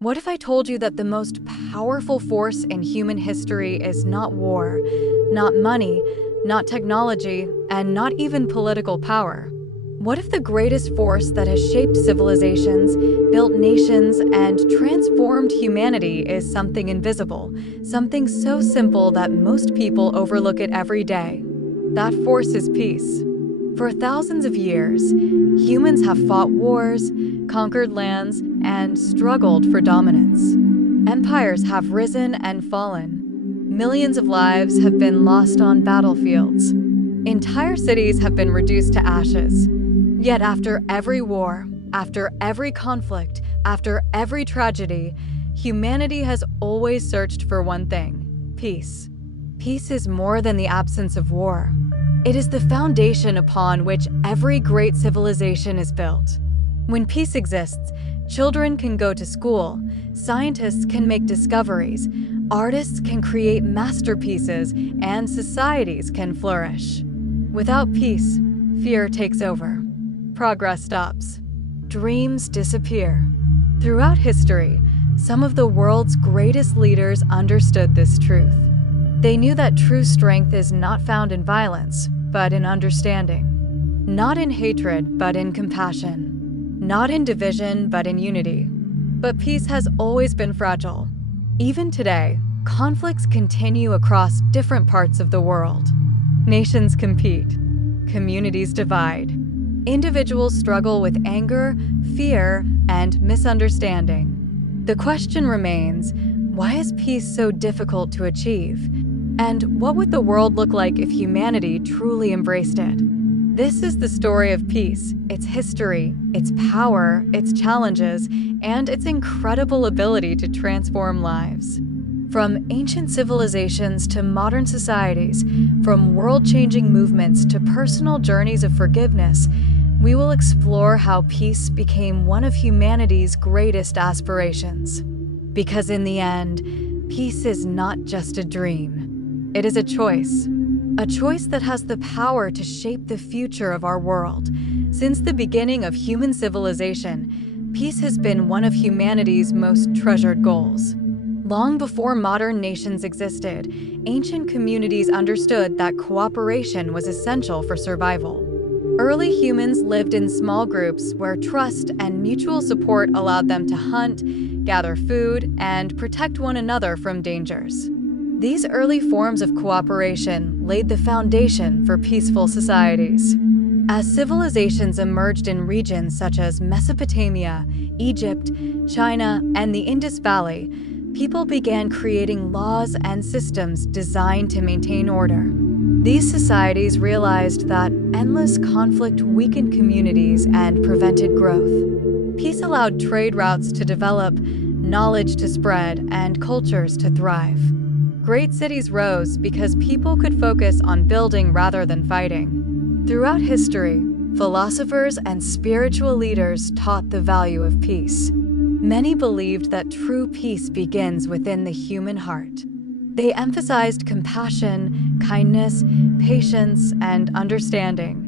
What if I told you that the most powerful force in human history is not war, not money, not technology, and not even political power? What if the greatest force that has shaped civilizations, built nations, and transformed humanity is something invisible, something so simple that most people overlook it every day? That force is peace. For thousands of years, humans have fought wars, conquered lands, and struggled for dominance. Empires have risen and fallen. Millions of lives have been lost on battlefields. Entire cities have been reduced to ashes. Yet after every war, after every conflict, after every tragedy, humanity has always searched for one thing: peace. Peace is more than the absence of war. It is the foundation upon which every great civilization is built. When peace exists, children can go to school, scientists can make discoveries, artists can create masterpieces, and societies can flourish. Without peace, fear takes over. Progress stops. Dreams disappear. Throughout history, some of the world's greatest leaders understood this truth. They knew that true strength is not found in violence, but in understanding. Not in hatred, but in compassion. Not in division, but in unity. But peace has always been fragile. Even today, conflicts continue across different parts of the world. Nations compete. Communities divide. Individuals struggle with anger, fear, and misunderstanding. The question remains, why is peace so difficult to achieve? And what would the world look like if humanity truly embraced it? This is the story of peace, its history, its power, its challenges, and its incredible ability to transform lives. From ancient civilizations to modern societies, from world-changing movements to personal journeys of forgiveness, we will explore how peace became one of humanity's greatest aspirations. Because in the end, peace is not just a dream. It is a choice that has the power to shape the future of our world. Since the beginning of human civilization, peace has been one of humanity's most treasured goals. Long before modern nations existed, ancient communities understood that cooperation was essential for survival. Early humans lived in small groups where trust and mutual support allowed them to hunt, gather food, and protect one another from dangers. These early forms of cooperation laid the foundation for peaceful societies. As civilizations emerged in regions such as Mesopotamia, Egypt, China, and the Indus Valley, people began creating laws and systems designed to maintain order. These societies realized that endless conflict weakened communities and prevented growth. Peace allowed trade routes to develop, knowledge to spread, and cultures to thrive. Great cities rose because people could focus on building rather than fighting. Throughout history, philosophers and spiritual leaders taught the value of peace. Many believed that true peace begins within the human heart. They emphasized compassion, kindness, patience, and understanding.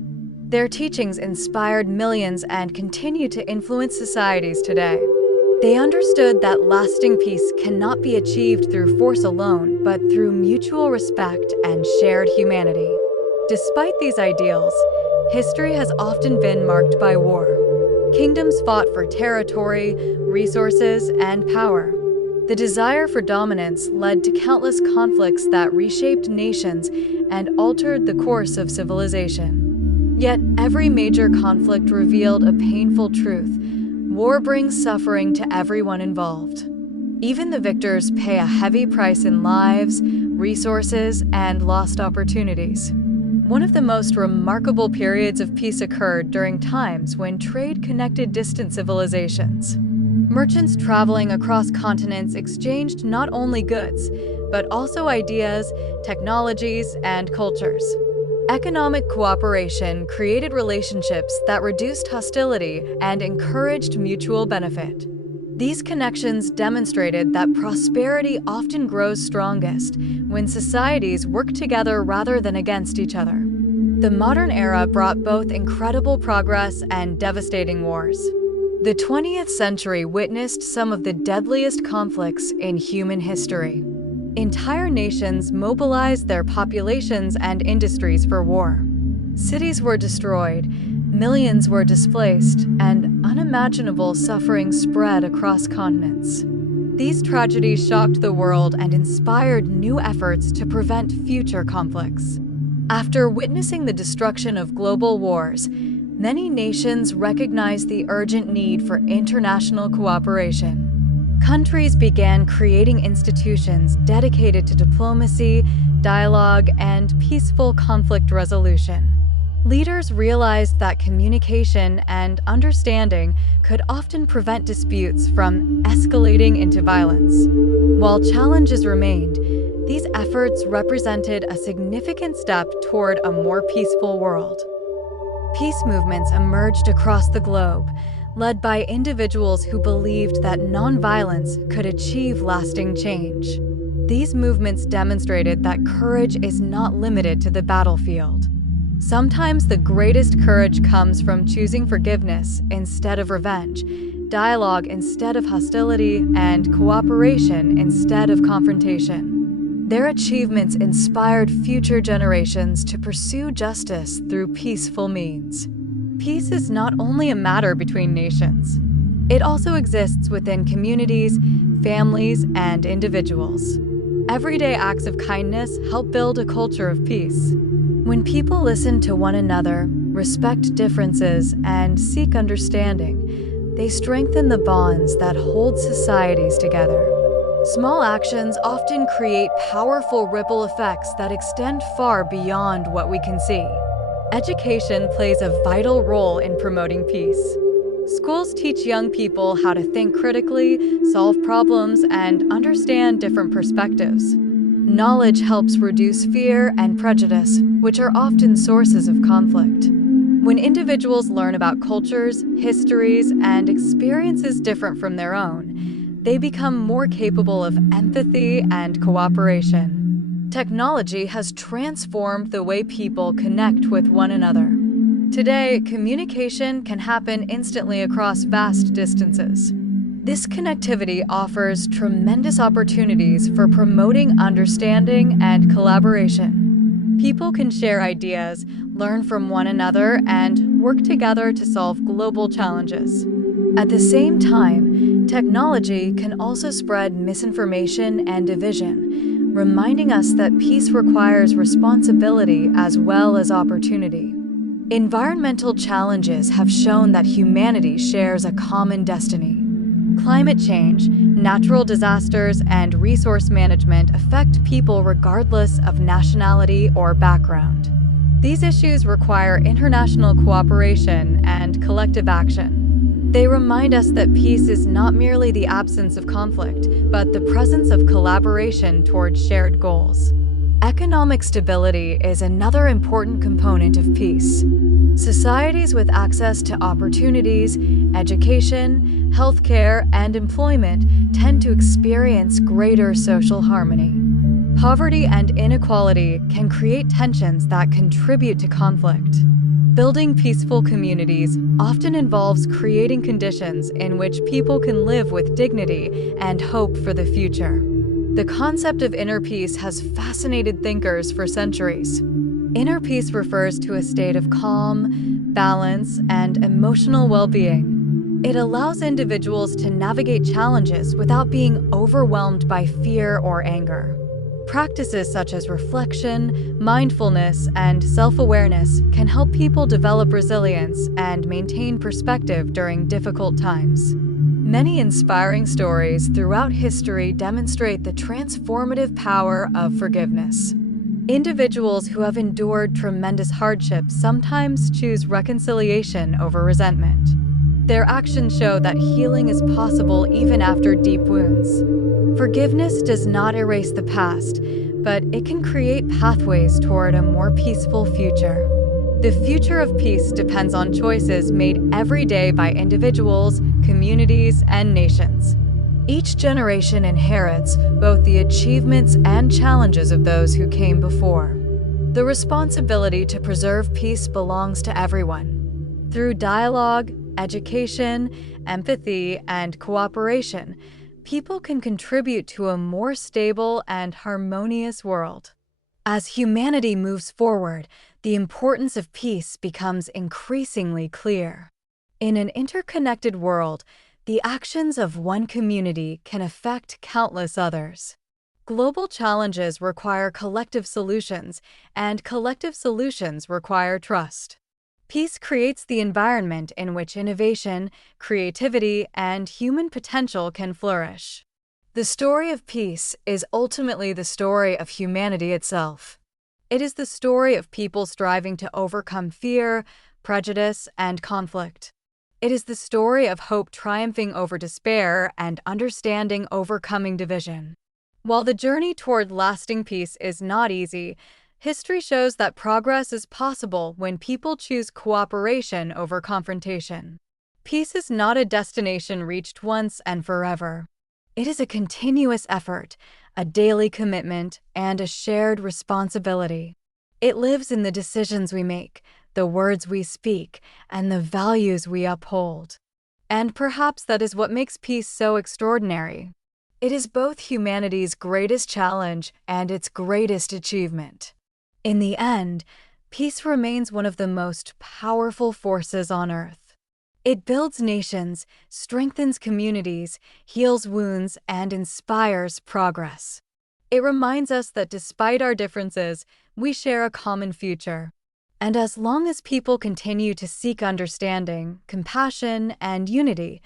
Their teachings inspired millions and continue to influence societies today. They understood that lasting peace cannot be achieved through force alone, but through mutual respect and shared humanity. Despite these ideals, history has often been marked by war. Kingdoms fought for territory, resources, and power. The desire for dominance led to countless conflicts that reshaped nations and altered the course of civilization. Yet every major conflict revealed a painful truth: war brings suffering to everyone involved. Even the victors pay a heavy price in lives, resources, and lost opportunities. One of the most remarkable periods of peace occurred during times when trade connected distant civilizations. Merchants traveling across continents exchanged not only goods, but also ideas, technologies, and cultures. Economic cooperation created relationships that reduced hostility and encouraged mutual benefit. These connections demonstrated that prosperity often grows strongest when societies work together rather than against each other. The modern era brought both incredible progress and devastating wars. The 20th century witnessed some of the deadliest conflicts in human history. Entire nations mobilized their populations and industries for war. Cities were destroyed, millions were displaced, and unimaginable suffering spread across continents. These tragedies shocked the world and inspired new efforts to prevent future conflicts. After witnessing the destruction of global wars, many nations recognized the urgent need for international cooperation. Countries began creating institutions dedicated to diplomacy, dialogue, and peaceful conflict resolution. Leaders realized that communication and understanding could often prevent disputes from escalating into violence. While challenges remained, these efforts represented a significant step toward a more peaceful world. Peace movements emerged across the globe, led by individuals who believed that nonviolence could achieve lasting change. These movements demonstrated that courage is not limited to the battlefield. Sometimes the greatest courage comes from choosing forgiveness instead of revenge, dialogue instead of hostility, and cooperation instead of confrontation. Their achievements inspired future generations to pursue justice through peaceful means. Peace is not only a matter between nations. It also exists within communities, families, and individuals. Everyday acts of kindness help build a culture of peace. When people listen to one another, respect differences, and seek understanding, they strengthen the bonds that hold societies together. Small actions often create powerful ripple effects that extend far beyond what we can see. Education plays a vital role in promoting peace. Schools teach young people how to think critically, solve problems, and understand different perspectives. Knowledge helps reduce fear and prejudice, which are often sources of conflict. When individuals learn about cultures, histories, and experiences different from their own, they become more capable of empathy and cooperation. Technology has transformed the way people connect with one another. Today, communication can happen instantly across vast distances. This connectivity offers tremendous opportunities for promoting understanding and collaboration. People can share ideas, learn from one another, and work together to solve global challenges. At the same time, technology can also spread misinformation and division, reminding us that peace requires responsibility as well as opportunity. Environmental challenges have shown that humanity shares a common destiny. Climate change, natural disasters, and resource management affect people regardless of nationality or background. These issues require international cooperation and collective action. They remind us that peace is not merely the absence of conflict, but the presence of collaboration towards shared goals. Economic stability is another important component of peace. Societies with access to opportunities, education, healthcare, and employment tend to experience greater social harmony. Poverty and inequality can create tensions that contribute to conflict. Building peaceful communities often involves creating conditions in which people can live with dignity and hope for the future. The concept of inner peace has fascinated thinkers for centuries. Inner peace refers to a state of calm, balance, and emotional well-being. It allows individuals to navigate challenges without being overwhelmed by fear or anger. Practices such as reflection, mindfulness, and self-awareness can help people develop resilience and maintain perspective during difficult times. Many inspiring stories throughout history demonstrate the transformative power of forgiveness. Individuals who have endured tremendous hardships sometimes choose reconciliation over resentment. Their actions show that healing is possible even after deep wounds. Forgiveness does not erase the past, but it can create pathways toward a more peaceful future. The future of peace depends on choices made every day by individuals, communities, and nations. Each generation inherits both the achievements and challenges of those who came before. The responsibility to preserve peace belongs to everyone. Through dialogue, education, empathy, and cooperation, people can contribute to a more stable and harmonious world. As humanity moves forward, the importance of peace becomes increasingly clear. In an interconnected world, the actions of one community can affect countless others. Global challenges require collective solutions, and collective solutions require trust. Peace creates the environment in which innovation, creativity, and human potential can flourish. The story of peace is ultimately the story of humanity itself. It is the story of people striving to overcome fear, prejudice, and conflict. It is the story of hope triumphing over despair and understanding overcoming division. While the journey toward lasting peace is not easy, history shows that progress is possible when people choose cooperation over confrontation. Peace is not a destination reached once and forever. It is a continuous effort, a daily commitment, and a shared responsibility. It lives in the decisions we make, the words we speak, and the values we uphold. And perhaps that is what makes peace so extraordinary. It is both humanity's greatest challenge and its greatest achievement. In the end, peace remains one of the most powerful forces on Earth. It builds nations, strengthens communities, heals wounds, and inspires progress. It reminds us that despite our differences, we share a common future. And as long as people continue to seek understanding, compassion, and unity,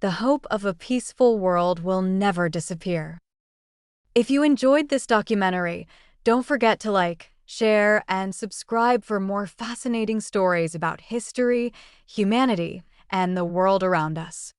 the hope of a peaceful world will never disappear. If you enjoyed this documentary, don't forget to like, share, and subscribe for more fascinating stories about history, humanity, and the world around us.